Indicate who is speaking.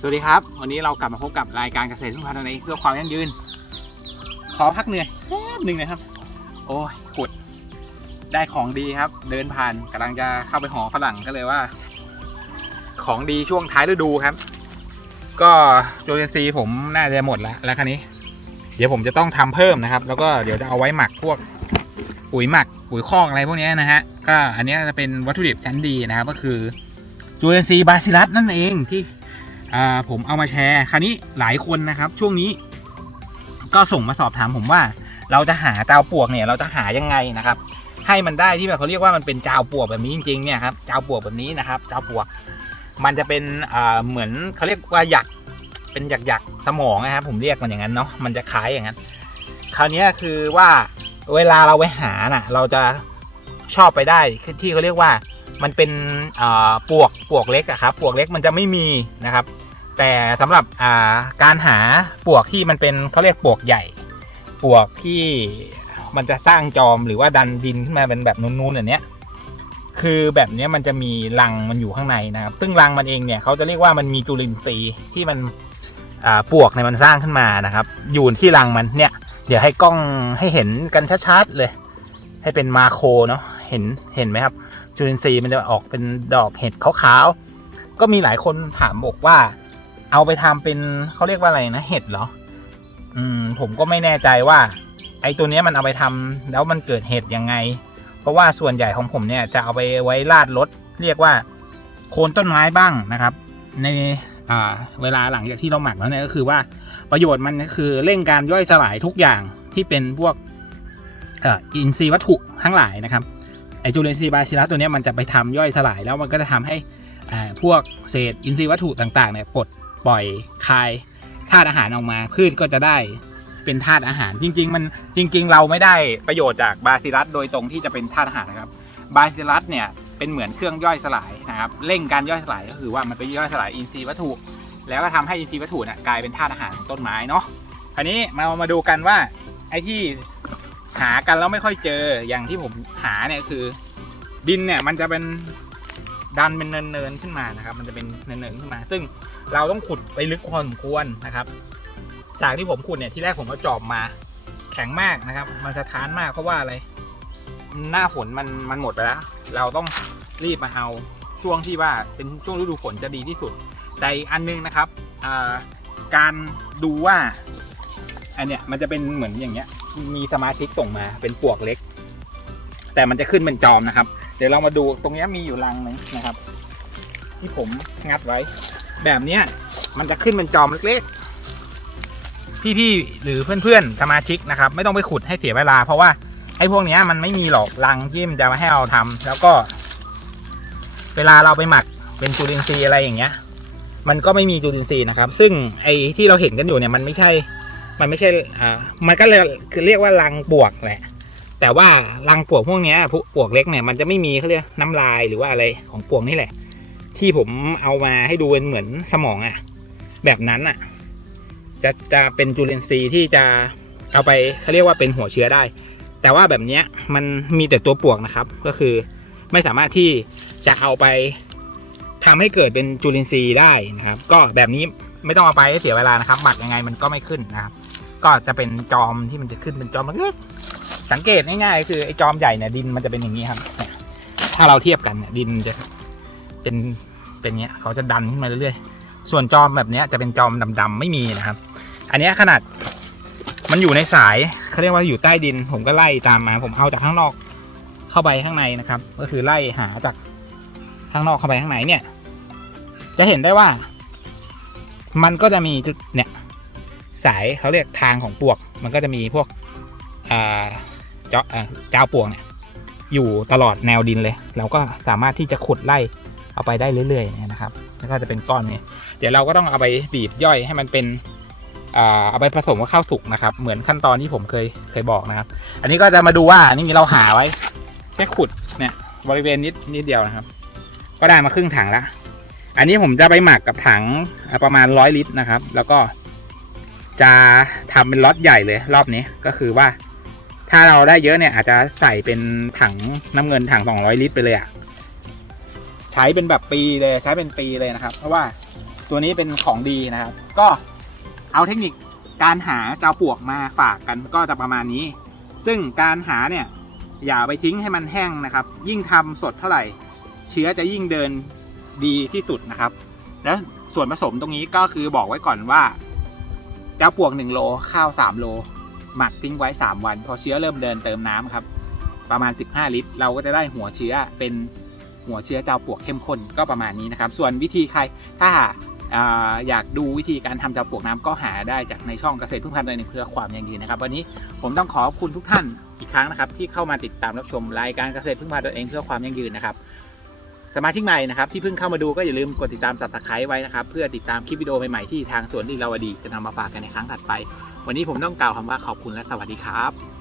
Speaker 1: สวัสดีครับ วันนี้เรากลับมาพบกับรายการเกษตรทุ่งพันในเพื่อความยั่งยืน ขอพักเหนื่อยแป๊บหนึ่งนะครับ โอ้ยกุดได้ของดีครับ เดินผ่านกำลังจะเข้าไปหอฝรั่งก็เลยว่า ของดีช่วงท้ายฤดูครับ ก็โจเนซีผมน่าจะหมดแล้วแล้วคันนี้ เดี๋ยวผมจะต้องทำเพิ่มนะครับ แล้วก็เดี๋ยวจะเอาไว้หมักพวกปุ๋ยหมักปุ๋ยคอกอะไรพวกนี้นะฮะก็อันนี้จะเป็นวัตถุดิบชั้นดีนะครับก็คือจูเลนซีบาซิลัสนั่นเองที่ผมเอามาแชร์ คราวนี้หลายคนนะครับ ช่วงนี้ ก็ส่งมาสอบถามผมว่า เราจะหาเจ้าปวกเนี่ย เราจะหายังไงนะครับ ให้มันได้ที่แบบเขาเรียกว่ามันเป็นเจ้าปวกแบบนี้จริงๆเนี่ยครับเจ้าปวกแบบนี้นะครับเจ้าปวก มันจะเป็นเหมือนเขาเรียกว่าหยักเป็นหยักหยักสมองนะครับผมเรียกมันอย่างนั้นเนาะมันจะคล้ายอย่างนั้น คราวนี้คือว่าเวลาเราไปหาน่ะ เราจะชอบไปได้ที่เขาเรียกว่ามันเป็นปวกปวกเล็กอะครับปวกเล็กมันจะไม่มีนะครับ แต่สำหรับาการหาปวกที่มันเป็นเขาเรียกปวกใหญ่ ปวกที่มันจะสร้างจอมหรือว่าดันดินขึ้นมาเป็นแบบนูนๆอย่างเนี้ย คือแบบนี้มันจะมีรังมันอยู่ข้างในนะครับ ซึ่งรังมันเองเนี่ยเขาจะเรียกว่ามันมีจุลินทรีย์ที่มันปลวกเนี่ยมันสร้างขึ้นมานะครับ อยู่ที่รังมันเนี่ย เดี๋ยวให้กล้องให้เห็นกันชัดๆเลย ให้เป็นมาโครเนาะเห็นเห็นไหมครับ จุลินทรีย์มันจะออกเป็นดอกเห็ดขาวๆก็มีหลายคนถามบอกว่า เอาไปทำเป็นเขาเรียกว่าอะไรนะเห็ดเหรอ อืม ผมก็ไม่แน่ใจว่า ไอ้ตัวนี้มันเอาไปทำแล้วมันเกิดเห็ดยังไง ราะว่าส่วนใหญ่ของผมเนี่ยจะเอาไปไว้ราดรถเรียกว่าโคนต้นไม้บ้างนะครับ ในเวลาหลังจากที่เราหมักแล้วเนี่ยก็คือว่าประโยชน์มันคือเร่งการย่อยสลายทุกอย่างที่เป็นพวกอินทรีย์วัตถุทั้งหลายนะครับไอจูเลนซีบาซิลัสตัวนี้มันจะไปทำย่อยสลายแล้วมันก็จะทำให้พวกเศษอินทรีย์วัตถุต่างๆเนี่ยปลดปล่อยคายธาตุอาหารออกมาพืชก็จะได้ เป็นธาตุอาหาร จริง ๆ มันจริง ๆ เราไม่ได้ประโยชน์จากบาซิลัสโดยตรงที่จะเป็นธาตุอาหารนะครับบาซิลัสเนี่ยเป็นเหมือนเครื่องย่อยสลายนะครับเร่งการย่อยสลายก็คือว่ามันไปย่อยสลายอินทรีย์วัตถุ แล้วก็ทำให้อินทรีย์วัตถุเนี่ยกลายเป็นธาตุอาหารของต้นไม้เนาะคราวนี้มามาดูกันว่าไอ้ที่หากันแล้วไม่ค่อยเจออย่างที่ผมหาเนี่ยคือ ดินเนี่ยมันจะเป็นดันเป็นเนินๆขึ้นมานะครับ มันจะเป็นเนินๆขึ้นมา ซึ่งเราต้องขุดไปลึกพอสมควรนะครับ จากที่ผมขุดเนี่ยที่แรกผมก็จอบมา แข็งมากนะครับ มันสะท้านมากเพราะว่าอะไร หน้าฝนมันมันหมดไปแล้ว เราต้องรีบมาเอาช่วงที่ว่าเป็นช่วงฤดูฝนจะดีที่สุด แต่อีกอันนึงนะครับการดูว่าอันเนี้ยมันจะเป็นเหมือนอย่างเงี้ย มีสมาชิกส่งมาเป็นปวกเล็ก แต่มันจะขึ้นเป็นจอมนะครับ เดี๋ยวเรามาดูตรงเนี้ยมีอยู่รังหนึงนะครับ ที่ผมงัดไว้ แบบเนี้ยมันจะขึ้นเป็นจอมเล็กๆ พี่ๆหรือเพื่อนๆสมาชิกนะครับ ไม่ต้องไปขุดให้เสียเวลา เพราะว่าไอ้พวกนี้มันไม่มีหรอกรังที่มันจะมาให้เราทำแล้วก็ เวลาเราไปหมักเป็นจุลินทรีย์อะไรอย่างเงี้ย มันก็ไม่มีจุลินทรีย์นะครับ ซึ่งไอ้ที่เราเห็นกันอยู่เนี่ยมันไม่ใช่ มันไม่ใช่อ่ามันก็เลยคือเรียกว่ารังปวกแหละ แต่ว่ารังปวกพวกนี้พวกปวกเล็กเนี่ยมันจะไม่มีเขาเรียกน้ำลายหรือว่าอะไรของปวกนี่แหละ ที่ผมเอามาให้ดูเป็นเหมือนสมองอะแบบนั้นอะ จะจะเป็นจุลินทรีย์ที่จะเอาไปเขาเรียกว่าเป็นหัวเชื้อได้ แต่ว่าแบบนี้มันมีแต่ตัวปวกนะครับ ก็คือไม่สามารถที่จะเอาไปทำให้เกิดเป็นจุลินทรีย์ได้นะครับ ก็แบบนี้ไม่ต้องเอาไปเสียเวลานะครับ หมักยังไงมันก็ไม่ขึ้นนะครับ ก็จะเป็นจอมที่มันจะขึ้นเป็นจอมเล็กๆสังเกตง่ายๆคือไอ้จอมใหญ่เนี่ยดินมันจะเป็นอย่างนี้ครับถ้าเราเทียบกันเนี่ยดินจะเป็นเป็นเงี้ยเขาจะดันขึ้นมาเรื่อยๆส่วนจอมแบบเนี้ยจะเป็นจอมดำๆไม่มีนะครับ อันนี้ขนาดมันอยู่ในสายเขาเรียกว่าอยู่ใต้ดิน ผมก็ไล่ตามมา ผมเอาจากข้างนอกเข้าไปข้างในนะครับ ก็คือไล่หาจากข้างนอกเข้าไปข้างในเนี่ย จะเห็นได้ว่า มันก็จะมีจุดเนี่ย สายเขาเรียกทางของปลวก มันก็จะมีพวกเจาะอ่าเจ้าปลวกเนี่ย อยู่ตลอดแนวดินเลย เราก็สามารถที่จะขุดไล่เอาไปได้เรื่อยๆนะครับแล้วก็จะเป็นก้อนเนี่ยเดี๋ยวเราก็ต้องเอาไปบีบย่อยให้มันเป็น เอาไปผสมกับข้าวสุกนะครับ เหมือนขั้นตอนที่ผมเคยเคยบอกนะครับ อันนี้ก็จะมาดูว่าอันนี้เราหาไว้แค่ขุดเนี่ย บริเวณนิดนิดเดียวนะครับ ก็ได้มาครึ่งถังละอันนี้ผมจะไปหมักกับถังประมาณร้อยลิตรนะครับ แล้วก็จะทำเป็นล็อตใหญ่เลย รอบนี้ก็คือว่า ถ้าเราได้เยอะเนี่ย อาจจะใส่เป็นถังน้ำเงินถังสองร้อยลิตรไปเลยอะใช้เป็นแบบปีเลยใช้เป็นปีเลยนะครับ เพราะว่าตัวนี้เป็นของดีนะครับ ก็ เอาเทคนิคการหาเจ้าปวกมาฝากกันก็จะประมาณนี้ ซึ่งการหาเนี่ยอย่าไปทิ้งให้มันแห้งนะครับ ยิ่งทำสดเท่าไหร่ เชื้อจะยิ่งเดินดีที่สุดนะครับ และส่วนผสมตรงนี้ก็คือบอกไว้ก่อนว่าเจ้าปวก1โลข้าว 3 โล หมักทิ้งไว้ 3 วัน พอเชื้อเริ่มเดินเติมน้ำครับ ประมาณ 15 ลิตร เราก็จะได้หัวเชื้อเป็นหัวเชื้อเจ้าปวกเข้มข้นก็ประมาณนี้นะครับ ส่วนวิธีใครถ้า อยากดูวิธีการทำเจ้าปวกน้ำก็หาได้จากในช่องเกษตรพึ่งพันธุ์ตัวเองเพื่อความยั่งยืนนะครับ วันนี้ผมต้องขอบคุณทุกท่านอีกครั้งนะครับ ที่เข้ามาติดตามรับชมรายการเกษตรพึ่งพันธุ์ตัวเองเพื่อความยั่งยืนนะครับ สมาชิกใหม่นะครับที่เพิ่งเข้ามาดูก็อย่าลืมกดติดตามสับตะไคร้ไว้นะครับ เพื่อติดตามคลิปวิดีโอใหม่ๆที่ทางสวนลีลาวดีจะนำมาฝากกันในครั้งถัดไป วันนี้ผมต้องกล่าวคำว่าขอบคุณและสวัสดีครับ